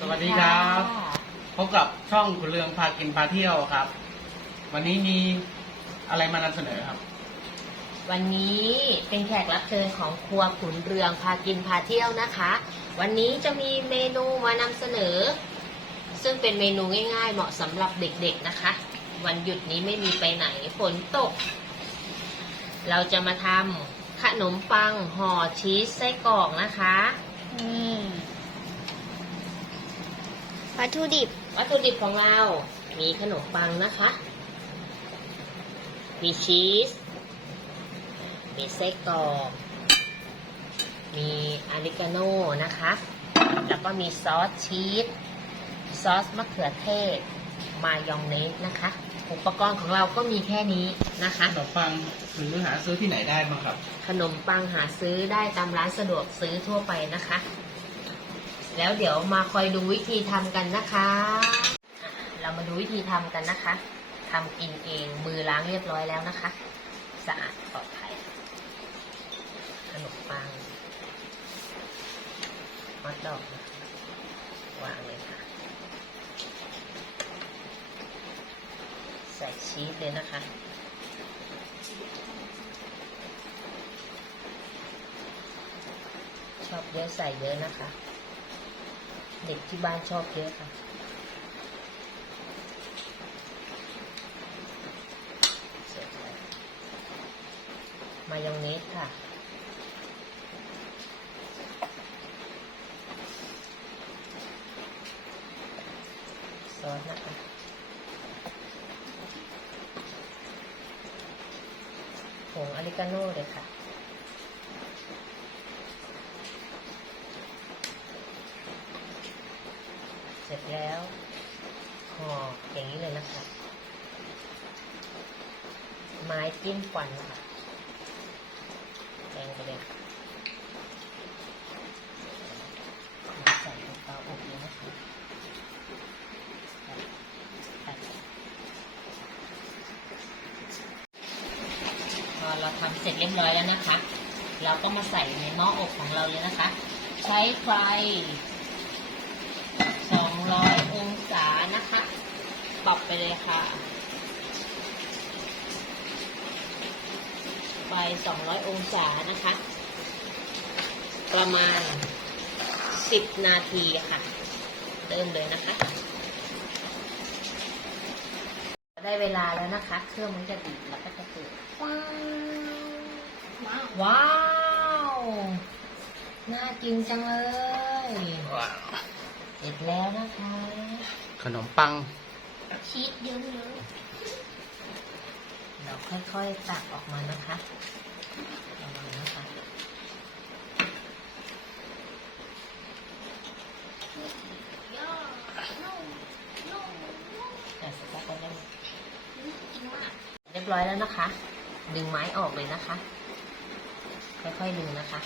สวัสดีครับ พบกับช่องขุนเรืองพากินพาเที่ยวครับ วันนี้มีอะไรมานำเสนอครับ วันนี้เป็นแขกรับเชิญของครัวขุนเรืองพากินพาเที่ยวนะคะ วันนี้จะมีเมนูมานำเสนอ ซึ่งเป็นเมนูง่ายๆ เหมาะสำหรับเด็กๆนะคะ วันหยุดนี้ไม่มีไปไหนฝนตก เราจะมาทำขนมปังห่อชีสไส้กรอกนะคะนี่ วัตถุดิบ วัตถุดิบของเรา มีขนมปังนะคะ มีชีส มีไส้กรอก มีอาริกาโน่นะคะ แล้วก็มีซอสชีส ซอสมะเขือเทศ มายองเนสนะคะ อุปกรณ์ของเราก็มีแค่นี้นะคะ ขนมปังหรือหาซื้อที่ไหนได้บ้างครับ ขนมปังหาซื้อได้ตามร้านสะดวกซื้อทั่วไปนะคะ แล้วเดี๋ยวมาคอยดูวิธีทำกันนะคะ เรามาดูวิธีทำกันนะคะทำกินเองมือล้างเรียบร้อยแล้วนะคะ สะอาดปลอดภัยขนมปังฮอตดอกวางเลยค่ะ ใส่ชีสเลยนะคะชอบเยอะใส่เยอะนะคะ เด็กที่บ้านชอบเยอะค่ะมายองเนสค่ะ ซอสนะคะผงอริกาโน่เลยค่ะ เสร็จแล้วห่ออย่างนี้เลยนะคะ ไม้จิ้มฟันค่ะแทงไปเลยใส่ในเตาอบเลยนะคะพอเราทำเสร็จเรียบร้อยแล้วนะคะ เราก็มาใส่ในหม้ออบของเราเลยนะคะ ใช้ไฟ 200องศานะคะ ปรับไปเลยค่ะไฟ200องศานะคะ ประมาณ10นาทีค่ะ เริ่มเลยนะคะ ได้เวลาแล้วนะคะ เครื่องมันจะติดแล้วก็จะเกิดว้าวว้าวว้าวน่ากินจังเลยว้าว เสร็จแล้วนะคะ ขนมปัง ชีสเยอะเราค่อยๆตักออกมานะคะระวังนะคะๆย่อนุ่มนุ่มนุ่มแต่สต๊อกไว้ได้ไหมกินมากเรียบร้อยแล้วนะคะ ดึงไม้ออกเลยนะคะ ค่อยๆดึงนะคะ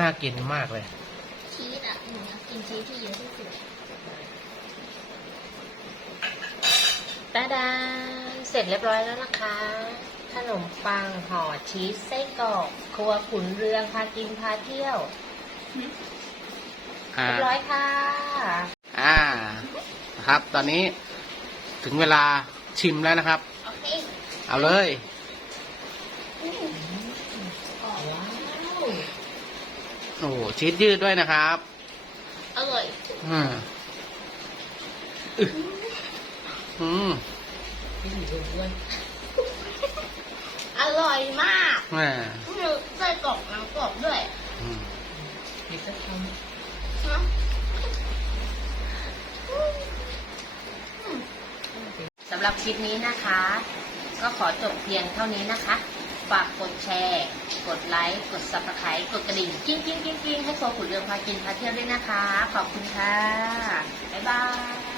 น่ากินมากเลย ชีสอะหนูอยากกินชีสที่เยอะที่สุดตาดาเสร็จเรียบร้อยแล้วนะคะ ขนมปังห่อชีสไส้กรอกครัวขุนเรืองพากินพาเที่ยวอ่าเรียบร้อยค่ะ อ่านะครับ ตอนนี้ถึงเวลาชิมแล้วนะครับโอเคเอาเลยอืม ว้าว โอ้โหชีสยืดด้วยนะครับ อร่อยอืมอึอืมพี่หนูดูอ้วนอร่อยมากแหม่หนูใส่กรอบน้ำกรอบด้วยอืมพี่ก็ทนะอืมำสำหรับคลิปนี้นะคะ ก็ขอจบเพียงเท่านี้นะคะ ฝากกดแชร์ กดไลค์ กดซับสไครต์กดกระดิ่งกิ้งกิ้งกิ้งกิ้งให้โซขุนเรืองพากินพาเที่ยวด้วยนะคะ ขอบคุณค่ะ บ๊ายบาย